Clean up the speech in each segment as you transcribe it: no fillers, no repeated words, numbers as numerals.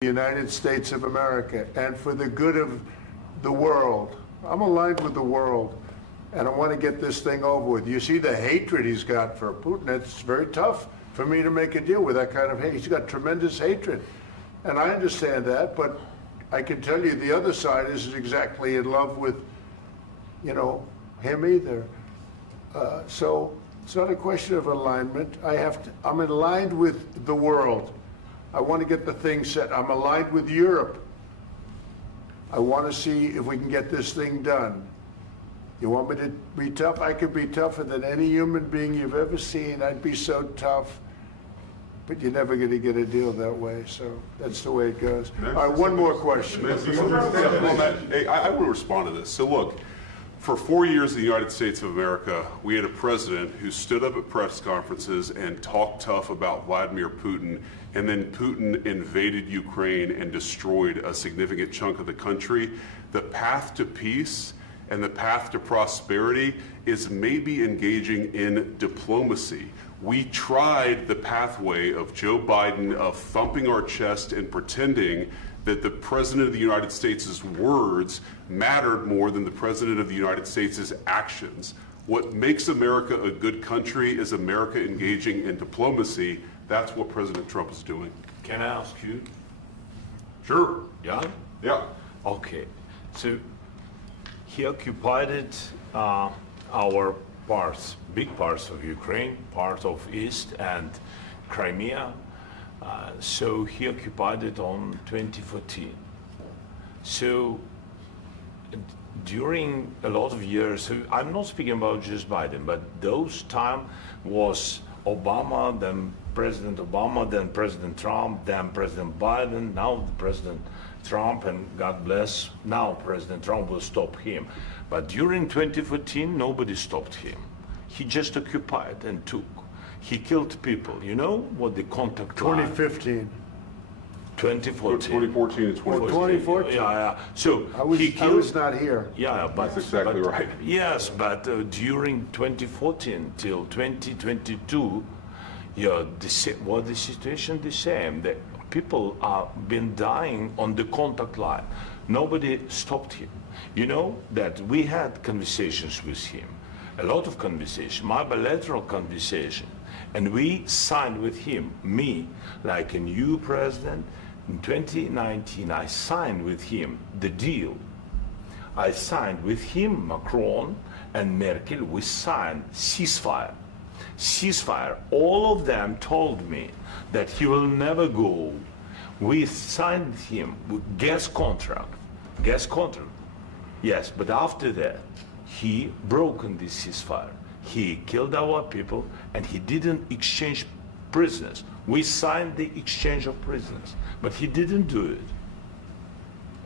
the United States of America and for the good of the world. I'm aligned with the world, and I want to get this thing over with. You see the hatred he's got for Putin. It's very tough for me to make a deal with that kind of hate. He's got tremendous hatred, and I understand that, but I can tell you the other side isn't exactly in love with, you know, him either. So it's not a question of alignment. I'm aligned with the world. I want to get the thing set. I'm aligned with Europe. I want to see if we can get this thing done. You want me to be tough? I could be tougher than any human being you've ever seen. I'd be so tough. But you're never going to get a deal that way, so that's the way it goes. All right, one more question. I will respond to this. So look, for 4 years in the United States of America, we had a president who stood up at press conferences and talked tough about Vladimir Putin, and then Putin invaded Ukraine and destroyed a significant chunk of the country. The path to peace and the path to prosperity is maybe engaging in diplomacy. We tried the pathway of Joe Biden, of thumping our chest and pretending that the President of the United States' words mattered more than the President of the United States' actions. What makes America a good country is America engaging in diplomacy. That's what President Trump is doing. Can I ask you? Sure. Yeah? Yeah. Okay. So he occupied our parts, big parts of Ukraine, part of East and Crimea. So he occupied it on 2014. So during a lot of years, so I'm not speaking about just Biden, but those time was Obama, then President Obama, then President Trump, then President Biden, now President Trump, and God bless, now President Trump will stop him. But during 2014, nobody stopped him. He just occupied and took. He killed people. You know what the contact line? 2015. 2014. 2014 and 2015. 2014. Yeah. So I was not here. Yeah, but that's exactly right. Yes, but during 2014 till 2022, yeah, the situation the same. The people are been dying on the contact line. Nobody stopped him. You know that we had conversations with him, a lot of conversation, my bilateral conversation, and we signed with him, me, like a new president. In 2019, I signed with him the deal. I signed with him, Macron and Merkel, we signed ceasefire. Ceasefire, all of them told me that he will never go. We signed him with gas contract. Yes, but after that, he broken this ceasefire. He killed our people, and he didn't exchange prisoners. We signed the exchange of prisoners, but he didn't do it.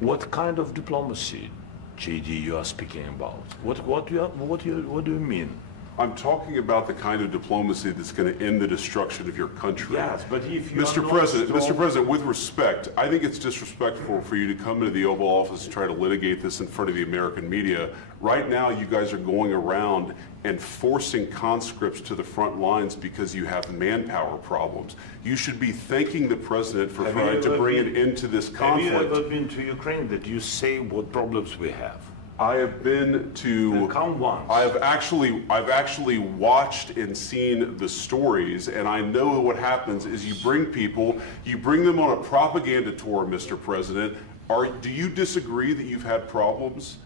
What kind of diplomacy, JD, you are speaking about? What do you mean? I'm talking about the kind of diplomacy that's going to end the destruction of your country. Yes, but if you Mr. President, with respect, I think it's disrespectful for you to come into the Oval Office and try to litigate this in front of the American media. Right now, you guys are going around and forcing conscripts to the front lines because you have manpower problems. You should be thanking the president for trying to bring an end to this conflict. Have you ever been to Ukraine that you say what problems we have? I have been to. Count once. I've actually watched and seen the stories, and I know what happens is you bring them on a propaganda tour, Mr. President. Do you disagree that you've had problems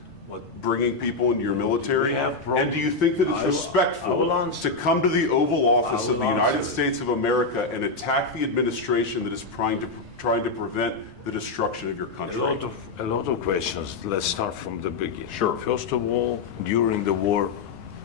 bringing people into your military? And do you think that it's respectful to come to the Oval Office of the United States of America and attack the administration that is trying to prevent the destruction of your country? A lot of questions. Let's start from the beginning. Sure. First of all, during the war,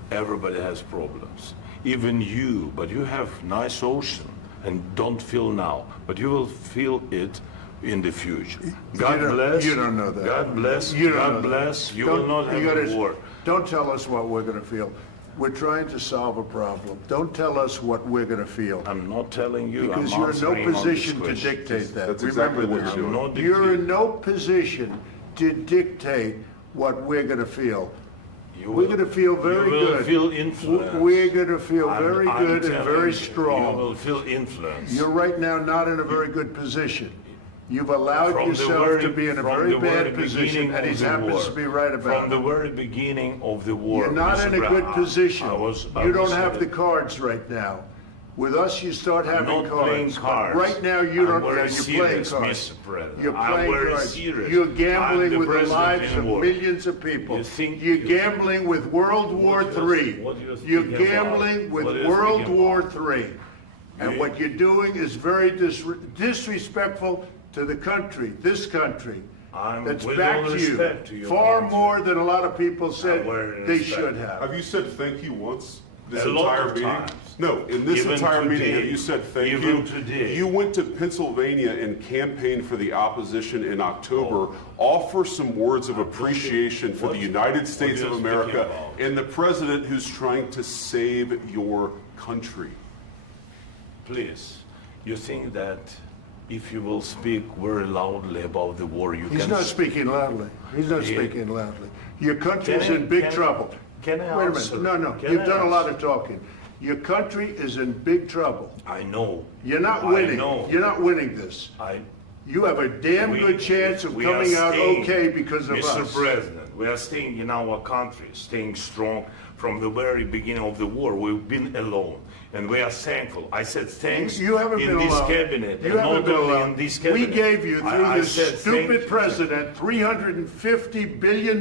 everybody has problems. Even you, but you have nice ocean and don't feel now, but you will feel it in the future. God bless. You don't know that. God bless. God bless. You will not have a war. Don't tell us what we're going to feel. We're trying to solve a problem. Don't tell us what we're going to feel. I'm not telling you. Because you're in no position to dictate that. That's exactly what you're doing. You're in no position to dictate what we're going to feel. We're going to feel very good. You will feel influence. We're going to feel very good and very strong. You will feel influence. You're right now not in a very good position. You've allowed From the yourself very- to be in a from very the very bad position, beginning and he of the happens war. to be right about From it. the very beginning of the war. You're not Mr. in a Brown, good position. I You was don't have the saying cards right now. With us, you start having not cards. playing But cards. right now, you don't. I'm very You're playing serious, cards. Mr. President. You're I'm playing very cards. serious. You're I'm gambling the with the president lives in of war. millions of people. You think You're you- gambling with World War What do you- III. what do you think You're about- gambling with what do you World think War about- III. And You- what you're doing is very disrespectful to the country, this country. I'm That's with back all to respect to you. your Far country. more than a lot of people said very they respect. should have. Have you said thank you once this A lot entire of meeting? times. No, in this Even entire meeting, today. have you said thank Even you? today. You went to Pennsylvania and campaigned for the opposition in October. Offer some words of appreciation for the United States are of you America speaking about? and the president who's trying to save your country. Please, you think that if you will speak very loudly about the war, you He's can... not speaking loudly. He's not Yeah. speaking loudly. Your country is Can I- in big can I- trouble. can I Wait a answer? minute. No. Can You've I done a lot answer? of talking. Your country is in big trouble. I know. You're not I winning. know. You're not winning this. You have a damn good chance of we are coming out staying, okay because of Mr. us. President, we are staying in our country, staying strong from the very beginning of the war. We've been alone, and we are thankful. I said thanks You haven't in been this alone. cabinet, You and haven't not been only alone. in this We cabinet. gave you, through I this said thank stupid you. president, $350 billion.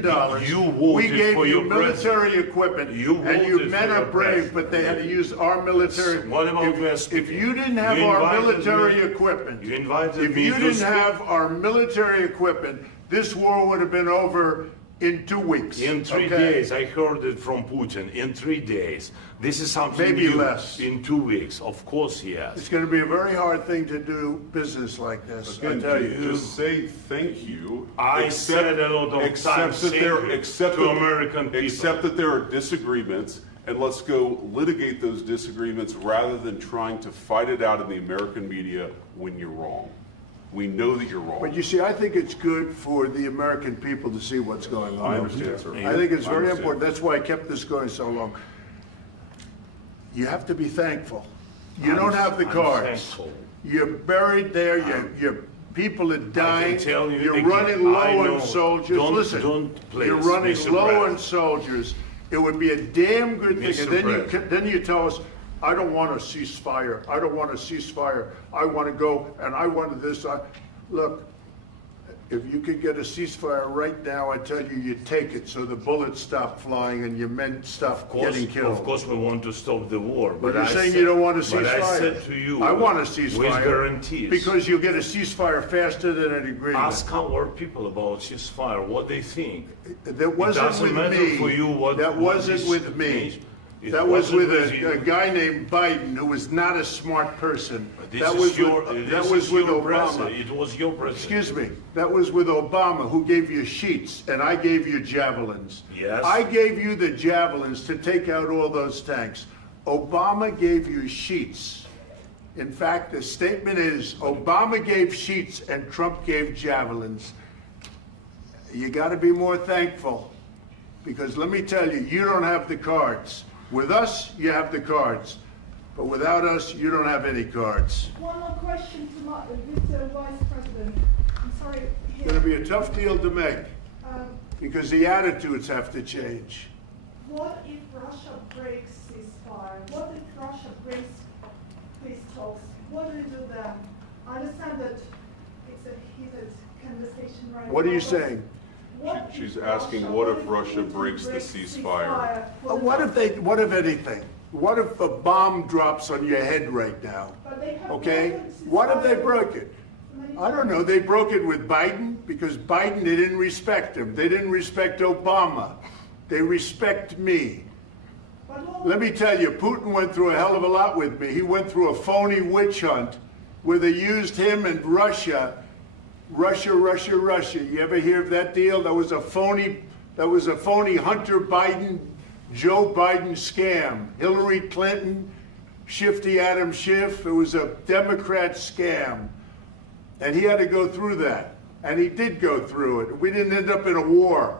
You We voted gave for you your military equipment, You and you voted men for are your brave, president. but they had to use our military. What about you are If speaking? you didn't have You our invited military me- equipment, you invited if me you to didn't speak. have our military equipment, this war would have been over in 2 weeks. In 3 okay? days, I heard it from Putin. In 3 days, this is something Maybe new. less. In 2 weeks, of course, yes. It's going to be a very hard thing to do business like this. I And tell you. just say thank you. I Accept- said a lot of accept times that thank there- you accept to that- American people. Accept that there are disagreements, and let's go litigate those disagreements rather than trying to fight it out in the American media when you're wrong. We know that you're wrong. But you see, I think it's good for the American people to see what's going on. I over understand, here. sir. I think it's I very understand. important. That's why I kept this going so long. You have to be thankful. You don't have the I'm cards. thankful. You're buried there. Your people are dying. tell you You're again, running I low know. on soldiers. Don't- Listen, don't, please, you're running Mr. low on President. soldiers. It would be a damn good thing. Mr. And then President. then you tell us, I don't want a ceasefire. I don't want a ceasefire. I want to go and I want this. Look, if you could get a ceasefire right now, I tell you, you take it so the bullets stop flying and your men stop getting killed. Of course, we want to stop the war. But you're I saying said- you don't want a ceasefire. But I said to you, I want a ceasefire. with guarantees. Because you'll get a ceasefire faster than an agreement. Ask our people about ceasefire, what they think. That wasn't doesn't with matter me. for you what- That what wasn't this with me. means. It That was wasn't with with you. a guy named Biden who was not a smart person. This That is was your, with, this that is was with your Obama. president. It was your president. Excuse me. That was with Obama, who gave you sheets, and I gave you javelins. Yes. I gave you the javelins to take out all those tanks. Obama gave you sheets. In fact, the statement is Obama gave sheets and Trump gave javelins. You got to be more thankful, because let me tell you, you don't have the cards. With us, you have the cards. But without us, you don't have any cards. One more question to Mr. Vice President. I'm sorry. It's going to be a tough deal to make, Um, because the attitudes have to change. what if Russia breaks ceasefire? What if Russia breaks peace talks? What do you do then? I understand that it's a heated conversation right now. What are you but saying? what She's if asking, what if if Russia Putin breaks the ceasefire? What if anything? What if a bomb drops on your head right now? But they have Okay? broken What if they ceasefire broke it? many I don't times. know. They broke it with Biden because Biden, they didn't respect him. They didn't respect Obama. They respect me. But what Let me tell you, Putin went through a hell of a lot with me. He went through a phony witch hunt where they used him and Russia. Russia. You ever hear of that deal? That was a phony Hunter Biden, Joe Biden scam. Hillary Clinton, Shifty Adam Schiff. It was a Democrat scam. And he had to go through that. And he did go through it. We didn't end up in a war.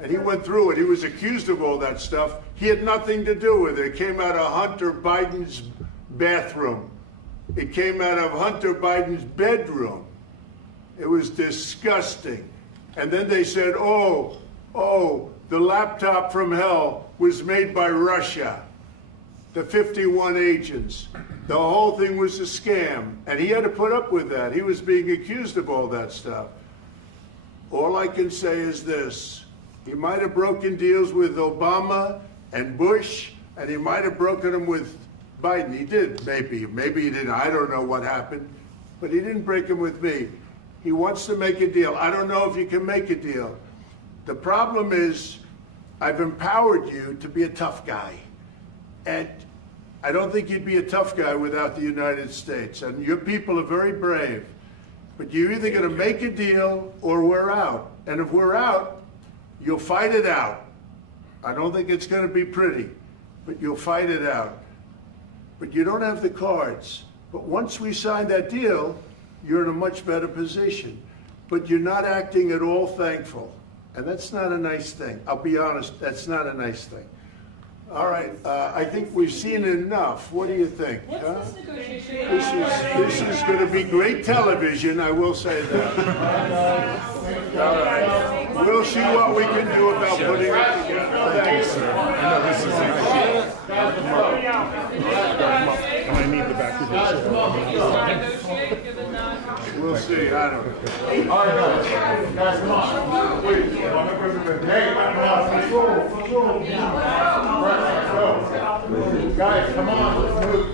And he went through it. He was accused of all that stuff. He had nothing to do with it. It came out of Hunter Biden's bathroom. It came out of Hunter Biden's bedroom. It was disgusting. And then they said, oh, the laptop from hell was made by Russia. The 51 agents. The whole thing was a scam. And he had to put up with that. He was being accused of all that stuff. All I can say is this. He might have broken deals with Obama and Bush, and he might have broken them with Biden. He did, maybe. Maybe he didn't. I don't know what happened. But he didn't break them with me. He wants to make a deal. I don't know if you can make a deal. The problem is, I've empowered you to be a tough guy. And I don't think you'd be a tough guy without the United States. And your people are very brave. But you're either going to make a deal or we're out. And if we're out, you'll fight it out. I don't think it's going to be pretty, but you'll fight it out. But you don't have the cards. But once we sign that deal, you're in a much better position. But you're not acting at all thankful. And that's not a nice thing. I'll be honest, that's not a nice thing. All right, I think we've seen enough. What do you think? What's this negotiation? This is going to be great television, I will say that. All right. We'll see what we can do about putting it together. Thanks. I know this is and I need the back of this. We'll see, I don't know. All right, guys, come on. Wait, hey, come on, let's go. Guys, come on, let's move.